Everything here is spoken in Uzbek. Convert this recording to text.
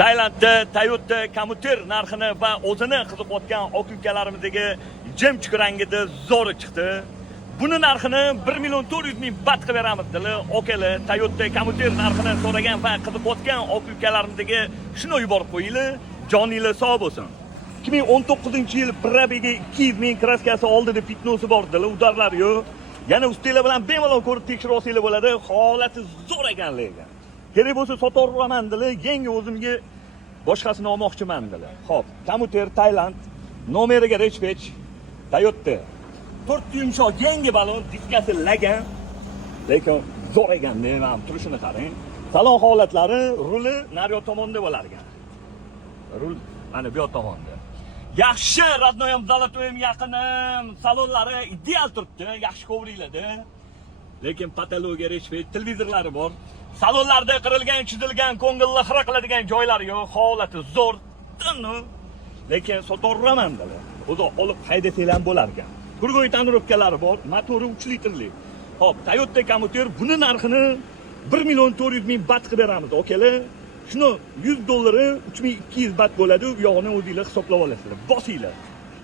Tailandda Toyota komuter narxini va o'zini qiziqayotgan aka-ukalarimizga jim-chuq rangida zo'ri chiqdi. Buni narxini 1.400.000 baht qilib beramiz dedilar. Okalar Toyota komuter narxini so'ragan va qiziqayotgan aka-ukalarimizga shuni yuborib qo'yinglar. Joninglar sog' bo'lsin. 2019-yil probegi 200.000 kraskasi oldida fitnosi bor dedilar. Udarlar yo'q. Yana ustinglar bilan bemalol ko'rib tekshirib olsanglar bo'ladi. Holati zo'r ekanligi. Kerak bo'lsa sotaveraman dedilar. Yangi o'zimga boshqasini olmoqchiman dedilar. Xo'p, komuter Tailand nomeriga respech Toyota 4 yumshoq yangi balon, diskasi lagan, lekin zo'r ekan-da, mana turishini qarang. Salon holatlari, ruli naryoq tomonda bo'lar ekan. Rul mana bu yoq tomonda. Yaxshi, radnoyam zalatoyim yaqinim, salonlari ideal turibdi, yaxshi kovringlarda. Lekin patologiya respech, televizorlari bor. Salonlarda qirilgan, chizilgan, ko'ngilni xira qiladigan joylari yo'q, holati zo'r. Lekin sotaveraman dedilar. O'zi olib haydasanglar ham bo'lar ekan. Turgo'y tonirovkalari bor, motori 3 litrli. Xo'p, Toyota komuter buni narxini 1.400.000 baht qilib beramiz, okalar. Shuni $100 3200 baht bo'ladi, u yog'ini o'zingizlar hisoblab olasizlar. Bosinglar.